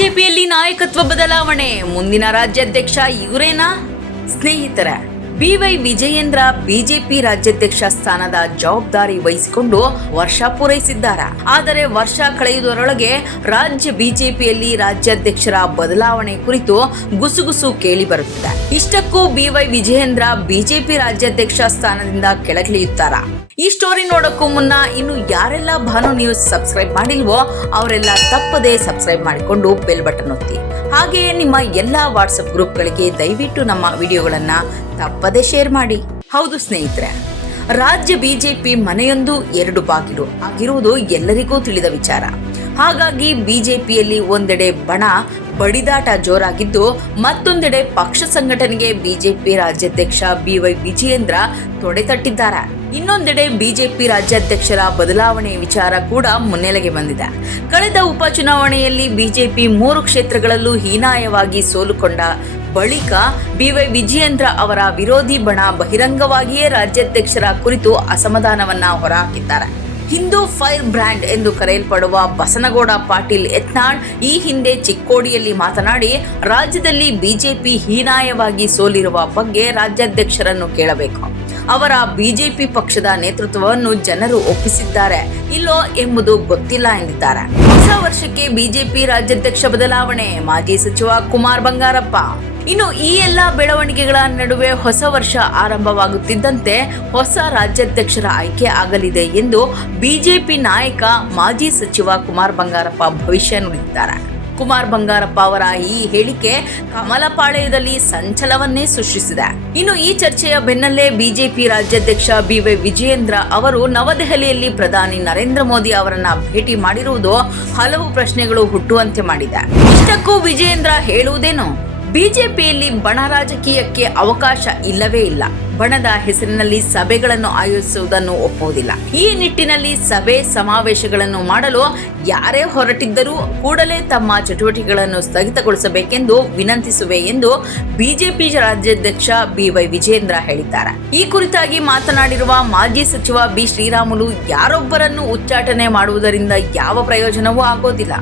ಬಿಜೆಪಿಯಲ್ಲಿ ನಾಯಕತ್ವ ಬದಲಾವಣೆ. ಮುಂದಿನ ರಾಜ್ಯಾಧ್ಯಕ್ಷ ಇವರೇನಾ ಸ್ನೇಹಿತರ. ಬಿವೈ ವಿಜಯೇಂದ್ರ ಬಿಜೆಪಿ ರಾಜ್ಯಾಧ್ಯಕ್ಷ ಸ್ಥಾನದ ಜವಾಬ್ದಾರಿ ವಹಿಸಿಕೊಂಡು ವರ್ಷ ಪೂರೈಸಿದ್ದಾರೆ. ಆದರೆ ವರ್ಷ ಕಳೆಯುವುದರೊಳಗೆ ರಾಜ್ಯ ಬಿಜೆಪಿಯಲ್ಲಿ ರಾಜ್ಯಾಧ್ಯಕ್ಷರ ಬದಲಾವಣೆ ಕುರಿತು ಗುಸುಗುಸು ಕೇಳಿ ಬರುತ್ತಿದೆ. ಇಷ್ಟಕ್ಕೂ ಬಿವೈ ವಿಜಯೇಂದ್ರ ಬಿಜೆಪಿ ರಾಜ್ಯಾಧ್ಯಕ್ಷ ಸ್ಥಾನದಿಂದ ಕೆಳಗಿಳಿಯುತ್ತಾರ? ಈ ಸ್ಟೋರಿ ನೋಡೋಕ್ಕೂ ಮುನ್ನ ಇನ್ನು ಯಾರೆಲ್ಲ ಭಾನು ನ್ಯೂಸ್ ಸಬ್ಸ್ಕ್ರೈಬ್ ಮಾಡಿಲ್ವೋ ಅವರೆಲ್ಲ ತಪ್ಪದೇ ಸಬ್ಸ್ಕ್ರೈಬ್ ಮಾಡಿಕೊಂಡು ಬೆಲ್ ಬಟನ್ ಒತ್ತಿ. ಹಾಗೆಯೇ ನಿಮ್ಮ ಎಲ್ಲಾ ವಾಟ್ಸಪ್ ಗ್ರೂಪ್ಗಳಿಗೆ ದಯವಿಟ್ಟು ನಮ್ಮ ವಿಡಿಯೋಗಳನ್ನ ತಪ್ಪದೇ ಶೇರ್ ಮಾಡಿ. ಹೌದು ಸ್ನೇಹಿತರೆ, ರಾಜ್ಯ ಬಿಜೆಪಿ ಮನೆಯೊಂದು ಎರಡು ಬಾಗಿಲು ಆಗಿರುವುದು ಎಲ್ಲರಿಗೂ ತಿಳಿದ ವಿಚಾರ. ಹಾಗಾಗಿ ಬಿಜೆಪಿಯಲ್ಲಿ ಒಂದೆಡೆ ಬಣ ಬಡಿದಾಟ ಜೋರಾಗಿದ್ದು, ಮತ್ತೊಂದೆಡೆ ಪಕ್ಷ ಸಂಘಟನೆಗೆ ಬಿಜೆಪಿ ರಾಜ್ಯಾಧ್ಯಕ್ಷ ಬಿವೈ ವಿಜಯೇಂದ್ರ ತೊಡೆತಟ್ಟಿದ್ದಾರೆ ಇನ್ನೊಂದೆಡೆ ಬಿಜೆಪಿ ರಾಜ್ಯಾಧ್ಯಕ್ಷರ ಬದಲಾವಣೆ ವಿಚಾರ ಕೂಡ ಮುನ್ನೆಲೆಗೆ ಬಂದಿದೆ. ಕಳೆದ ಉಪಚುನಾವಣೆಯಲ್ಲಿ ಬಿಜೆಪಿ ಮೂರು ಕ್ಷೇತ್ರಗಳಲ್ಲೂ ಹೀನಾಯವಾಗಿ ಸೋಲುಕೊಂಡ ಬಳಿಕ ಬಿವೈ ವಿಜಯೇಂದ್ರ ಅವರ ವಿರೋಧಿ ಬಣ ಬಹಿರಂಗವಾಗಿಯೇ ರಾಜ್ಯಾಧ್ಯಕ್ಷರ ಕುರಿತು ಅಸಮಾಧಾನವನ್ನ ಹೊರಹಾಕಿದ್ದಾರೆ. ಹಿಂದೂ ಫೈರ್ ಬ್ರ್ಯಾಂಡ್ ಎಂದು ಕರೆಯಲ್ಪಡುವ ಬಸನಗೌಡ ಪಾಟೀಲ್ ಯತ್ನಾಳ್ ಈ ಹಿಂದೆ ಚಿಕ್ಕೋಡಿಯಲ್ಲಿ ಮಾತನಾಡಿ, ರಾಜ್ಯದಲ್ಲಿ ಬಿಜೆಪಿ ಹೀನಾಯವಾಗಿ ಸೋಲಿರುವ ಬಗ್ಗೆ ರಾಜ್ಯಾಧ್ಯಕ್ಷರನ್ನು ಕೇಳಬೇಕು. ಅವರ ಬಿಜೆಪಿ ಪಕ್ಷದ ನೇತೃತ್ವವನ್ನು ಜನರು ಒಪ್ಪಿಸಿದ್ದಾರೆ. ಇಲ್ಲೋ ಎಂಬುದು ಗೊತ್ತಿಲ್ಲ ಎಂದಿದ್ದಾರೆ. ಹೊಸ ವರ್ಷಕ್ಕೆ ಬಿಜೆಪಿ ರಾಜ್ಯಾಧ್ಯಕ್ಷ ಬದಲಾವಣೆ, ಮಾಜಿ ಸಚಿವ ಕುಮಾರ್ ಬಂಗಾರಪ್ಪ. ಇನ್ನು ಈ ಎಲ್ಲ ಬೆಳವಣಿಗೆಗಳ ನಡುವೆ ಹೊಸ ವರ್ಷ ಆರಂಭವಾಗುತ್ತಿದ್ದಂತೆ ಹೊಸ ರಾಜ್ಯಾಧ್ಯಕ್ಷರ ಆಯ್ಕೆ ಆಗಲಿದೆ ಎಂದು ಬಿಜೆಪಿ ನಾಯಕ, ಮಾಜಿ ಸಚಿವ ಕುಮಾರ್ ಬಂಗಾರಪ್ಪ ಭವಿಷ್ಯ ನುಡಿದಿದ್ದಾರೆ. ಕುಮಾರ್ ಬಂಗಾರಪ್ಪ ಅವರ ಈ ಹೇಳಿಕೆ ಕಮಲಪಾಳ್ಯದಲ್ಲಿ ಸಂಚಲವನ್ನೇ ಸೃಷ್ಟಿಸಿದೆ. ಇನ್ನು ಈ ಚರ್ಚೆಯ ಬೆನ್ನಲ್ಲೇ ಬಿಜೆಪಿ ರಾಜ್ಯಾಧ್ಯಕ್ಷ ಬಿವೈ ವಿಜಯೇಂದ್ರ ಅವರು ನವದೆಹಲಿಯಲ್ಲಿ ಪ್ರಧಾನಿ ನರೇಂದ್ರ ಮೋದಿ ಅವರನ್ನ ಭೇಟಿ ಮಾಡಿರುವುದು ಹಲವು ಪ್ರಶ್ನೆಗಳು ಹುಟ್ಟುವಂತೆ ಮಾಡಿದೆ. ಇಷ್ಟಕ್ಕೂ ವಿಜಯೇಂದ್ರ ಹೇಳುವುದೇನು? ಬಿಜೆಪಿಯಲ್ಲಿ ಬಣ ರಾಜಕೀಯಕ್ಕೆ ಅವಕಾಶ ಇಲ್ಲವೇ ಇಲ್ಲ. ಬಣದ ಹೆಸರಿನಲ್ಲಿ ಸಭೆಗಳನ್ನು ಆಯೋಜಿಸುವುದನ್ನು ಒಪ್ಪುವುದಿಲ್ಲ. ಈ ನಿಟ್ಟಿನಲ್ಲಿ ಸಭೆ ಸಮಾವೇಶಗಳನ್ನು ಮಾಡಲು ಯಾರೇ ಹೊರಟಿದ್ದರೂ ಕೂಡಲೇ ತಮ್ಮ ಚಟುವಟಿಕೆಗಳನ್ನು ಸ್ಥಗಿತಗೊಳಿಸಬೇಕೆಂದು ವಿನಂತಿಸುವೆ ಎಂದು ಬಿಜೆಪಿ ರಾಜ್ಯಾಧ್ಯಕ್ಷ ಬಿವೈ ವಿಜೇಂದ್ರ ಹೇಳಿದ್ದಾರೆ. ಈ ಕುರಿತಾಗಿ ಮಾತನಾಡಿರುವ ಮಾಜಿ ಸಚಿವ ಬಿ ಶ್ರೀರಾಮುಲು, ಯಾರೊಬ್ಬರನ್ನು ಉಚ್ಚಾಟನೆ ಮಾಡುವುದರಿಂದ ಯಾವ ಪ್ರಯೋಜನವೂ ಆಗೋದಿಲ್ಲ.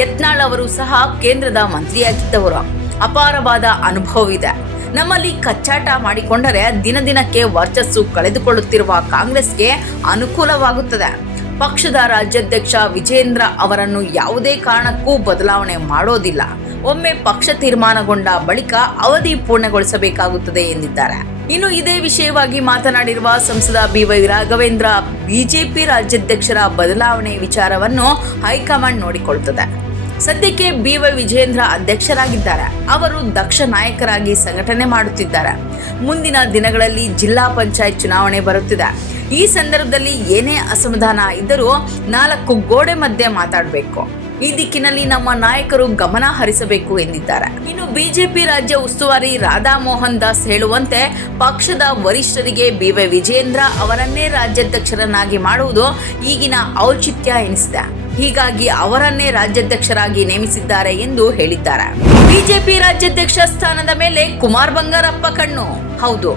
ಯತ್ನಾಳ್ ಅವರು ಸಹ ಕೇಂದ್ರದ ಮಂತ್ರಿಯಾಗಿದ್ದವರು. ಅಪಾರವಾದ ಅನುಭವವಿದೆ. ನಮ್ಮಲ್ಲಿ ಕಚ್ಚಾಟ ಮಾಡಿಕೊಂಡರೆ ದಿನ ದಿನಕ್ಕೆ ವರ್ಚಸ್ಸು ಕಳೆದುಕೊಳ್ಳುತ್ತಿರುವ ಕಾಂಗ್ರೆಸ್ಗೆ ಅನುಕೂಲವಾಗುತ್ತದೆ. ಪಕ್ಷದ ರಾಜ್ಯಾಧ್ಯಕ್ಷ ವಿಜೇಂದ್ರ ಅವರನ್ನು ಯಾವುದೇ ಕಾರಣಕ್ಕೂ ಬದಲಾವಣೆ ಮಾಡೋದಿಲ್ಲ. ಒಮ್ಮೆ ಪಕ್ಷ ತೀರ್ಮಾನಗೊಂಡ ಬಳಿಕ ಅವಧಿ ಪೂರ್ಣಗೊಳಿಸಬೇಕಾಗುತ್ತದೆ ಎಂದಿದ್ದಾರೆ. ಇನ್ನು ಇದೇ ವಿಷಯವಾಗಿ ಮಾತನಾಡಿರುವ ಸಂಸದ ಬಿವೈ ರಾಘವೇಂದ್ರ, ಬಿಜೆಪಿ ರಾಜ್ಯಾಧ್ಯಕ್ಷರ ಬದಲಾವಣೆ ವಿಚಾರವನ್ನು ಹೈಕಮಾಂಡ್ ನೋಡಿಕೊಳ್ಳುತ್ತದೆ ಸದ್ಯಕ್ಕೆ ಬಿವೈ ವಿಜೇಂದ್ರ ಅಧ್ಯಕ್ಷರಾಗಿದ್ದಾರೆ. ಅವರು ದಕ್ಷ ನಾಯಕರಾಗಿ ಸಂಘಟನೆ ಮಾಡುತ್ತಿದ್ದಾರೆ. ಮುಂದಿನ ದಿನಗಳಲ್ಲಿ ಜಿಲ್ಲಾ ಪಂಚಾಯತ್ ಚುನಾವಣೆ ಬರುತ್ತಿದೆ. ಈ ಸಂದರ್ಭದಲ್ಲಿ ಏನೇ ಅಸಮಾಧಾನ ಇದ್ದರೂ ನಾಲ್ಕು ಗೋಡೆ ಮಧ್ಯೆ ಮಾತಾಡಬೇಕು. ಈ ದಿಕ್ಕಿನಲ್ಲಿ ನಮ್ಮ ನಾಯಕರು ಗಮನ ಹರಿಸಬೇಕು ಎಂದಿದ್ದಾರೆ. ಇನ್ನು ಬಿಜೆಪಿ ರಾಜ್ಯ ಉಸ್ತುವಾರಿ ರಾಧಾ ಮೋಹನ್ ದಾಸ್ ಹೇಳುವಂತೆ ಪಕ್ಷದ ವರಿಷ್ಠರಿಗೆ ಬಿವೈ ವಿಜೇಂದ್ರ ಅವರನ್ನೇ ರಾಜ್ಯಾಧ್ಯಕ್ಷರನ್ನಾಗಿ ಮಾಡುವುದು ಈಗಿನ ಔಚಿತ್ಯ ಎನಿಸಿದೆ. ಹೀಗಾಗಿ ಅವರನ್ನೇ ರಾಜ್ಯಾಧ್ಯಕ್ಷರಾಗಿ ನೇಮಿಸಿದ್ದಾರೆ ಎಂದು ಹೇಳಿದ್ದಾರೆ. ಬಿಜೆಪಿ ರಾಜ್ಯಾಧ್ಯಕ್ಷ ಸ್ಥಾನದ ಮೇಲೆ ಕುಮಾರ್ ಬಂಗಾರಪ್ಪ ಕಣ್ಣು. ಹೌದು,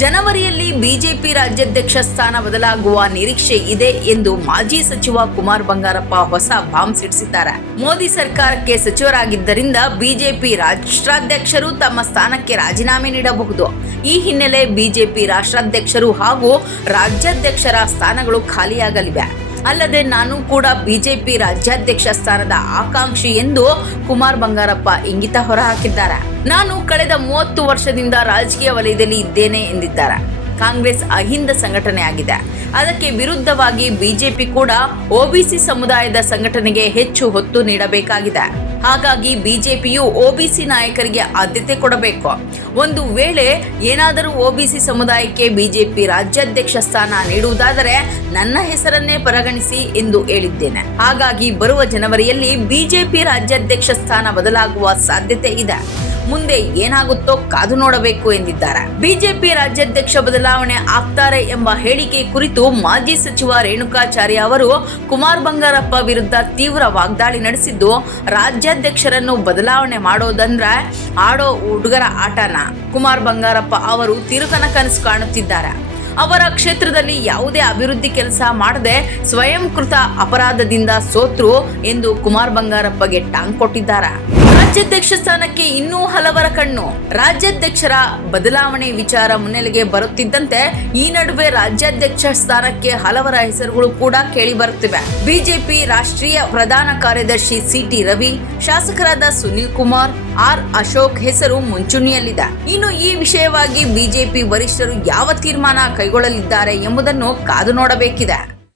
ಜನವರಿಯಲ್ಲಿ ಬಿಜೆಪಿ ರಾಜ್ಯಾಧ್ಯಕ್ಷ ಸ್ಥಾನ ಬದಲಾಗುವ ನಿರೀಕ್ಷೆ ಇದೆ ಎಂದು ಮಾಜಿ ಸಚಿವ ಕುಮಾರ್ ಬಂಗಾರಪ್ಪ ಹೊಸ ಬಾಂಬ್ ಸಿಡಿಸಿದ್ದಾರೆ. ಮೋದಿ ಸರ್ಕಾರಕ್ಕೆ ಸಚಿವರಾಗಿದ್ದರಿಂದ ಬಿಜೆಪಿ ರಾಷ್ಟ್ರಾಧ್ಯಕ್ಷರು ತಮ್ಮ ಸ್ಥಾನಕ್ಕೆ ರಾಜೀನಾಮೆ ನೀಡಬಹುದು. ಈ ಹಿನ್ನೆಲೆ ಬಿಜೆಪಿ ರಾಷ್ಟ್ರಾಧ್ಯಕ್ಷರು ಹಾಗೂ ರಾಜ್ಯಾಧ್ಯಕ್ಷರ ಸ್ಥಾನಗಳು ಖಾಲಿಯಾಗಲಿವೆ. ಅಲ್ಲದೆ ನಾನು ಕೂಡ ಬಿಜೆಪಿ ರಾಜ್ಯಾಧ್ಯಕ್ಷ ಸ್ಥಾನದ ಆಕಾಂಕ್ಷಿ ಎಂದು ಕುಮಾರ್ ಬಂಗಾರಪ್ಪ ಇಂಗಿತ ಹೊರಹಾಕಿದ್ದಾರೆ. ನಾನು ಕಳೆದ ಮೂವತ್ತು ವರ್ಷದಿಂದ ರಾಜಕೀಯ ವಲಯದಲ್ಲಿ ಇದ್ದೇನೆ ಎಂದಿದ್ದಾರೆ. ಕಾಂಗ್ರೆಸ್ ಅಹಿಂದ ಸಂಘಟನೆ ಆಗಿದೆ ಅದಕ್ಕೆ ವಿರುದ್ಧವಾಗಿ ಬಿಜೆಪಿ ಕೂಡ ಒಬಿಸಿ ಸಮುದಾಯದ ಸಂಘಟನೆಗೆ ಹೆಚ್ಚು ಹೊತ್ತು ನೀಡಬೇಕಾಗಿದೆ. ಹಾಗಾಗಿ ಬಿಜೆಪಿಯು ಒಬಿಸಿ ನಾಯಕರಿಗೆ ಆದ್ಯತೆ ಕೊಡಬೇಕು. ಒಂದು ವೇಳೆ ಏನಾದರೂ ಒಬಿಸಿ ಸಮುದಾಯಕ್ಕೆ ಬಿಜೆಪಿ ರಾಜ್ಯಾಧ್ಯಕ್ಷ ಸ್ಥಾನ ನೀಡುವುದಾದರೆ ನನ್ನ ಹೆಸರನ್ನೇ ಪರಿಗಣಿಸಿ ಎಂದು ಹೇಳಿದ್ದೇನೆ. ಹಾಗಾಗಿ ಬರುವ ಜನವರಿಯಲ್ಲಿ ಬಿಜೆಪಿ ರಾಜ್ಯಾಧ್ಯಕ್ಷ ಸ್ಥಾನ ಬದಲಾಗುವ ಸಾಧ್ಯತೆ ಇದೆ. ಮುಂದೆ ಏನಾಗುತ್ತೋ ಕಾದು ನೋಡಬೇಕು ಎಂದಿದ್ದಾರೆ. ಬಿಜೆಪಿ ರಾಜ್ಯಾಧ್ಯಕ್ಷ ಬದಲಾವಣೆ ಆಗ್ತಾರೆ ಎಂಬ ಹೇಳಿಕೆ ಕುರಿತು ಮಾಜಿ ಸಚಿವ ರೇಣುಕಾಚಾರ್ಯ ಅವರು ಕುಮಾರ್ ಬಂಗಾರಪ್ಪ ವಿರುದ್ಧ ತೀವ್ರ ವಾಗ್ದಾಳಿ ನಡೆಸಿದ್ದು, ರಾಜ್ಯಾಧ್ಯಕ್ಷರನ್ನು ಬದಲಾವಣೆ ಮಾಡೋದಂದ್ರೆ ಆಡೋ ಹುಡುಗರ ಆಟನ. ಕುಮಾರ್ ಬಂಗಾರಪ್ಪ ಅವರು ತಿರುಕನ ಕನಸು ಕಾಣುತ್ತಿದ್ದಾರೆ. ಅವರ ಕ್ಷೇತ್ರದಲ್ಲಿ ಯಾವುದೇ ಅಭಿವೃದ್ಧಿ ಕೆಲಸ ಮಾಡದೆ ಸ್ವಯಂಕೃತ ಅಪರಾಧದಿಂದ ಸೋತ್ರು ಎಂದು ಕುಮಾರ್ ಬಂಗಾರಪ್ಪಗೆ ಟಾಂಗ್ ಕೊಟ್ಟಿದ್ದಾರೆ. ರಾಜ್ಯಾಧ್ಯಕ್ಷ ಸ್ಥಾನಕ್ಕೆ ಇನ್ನೂ ಹಲವರ ಕಣ್ಣು. ರಾಜ್ಯಾಧ್ಯಕ್ಷರ ಬದಲಾವಣೆ ವಿಚಾರ ಮುನ್ನೆಲೆಗೆ ಬರುತ್ತಿದ್ದಂತೆ ಈ ನಡುವೆ ರಾಜ್ಯಾಧ್ಯಕ್ಷ ಸ್ಥಾನಕ್ಕೆ ಹಲವರ ಹೆಸರುಗಳು ಕೂಡ ಕೇಳಿ ಬರುತ್ತಿವೆ. ಬಿಜೆಪಿ ರಾಷ್ಟ್ರೀಯ ಪ್ರಧಾನ ಕಾರ್ಯದರ್ಶಿ ಸಿಟಿ ರವಿ, ಶಾಸಕರಾದ ಸುನಿಲ್ ಕುಮಾರ್, ಆರ್ ಅಶೋಕ್ ಹೆಸರು ಮುಂಚೂಣಿಯಲ್ಲಿದೆ. ಇನ್ನು ಈ ವಿಷಯವಾಗಿ ಬಿಜೆಪಿ ವರಿಷ್ಠರು ಯಾವ ತೀರ್ಮಾನ ಕೈಗೊಳ್ಳಲಿದ್ದಾರೆ ಎಂಬುದನ್ನು ಕಾದು ನೋಡಬೇಕಿದೆ.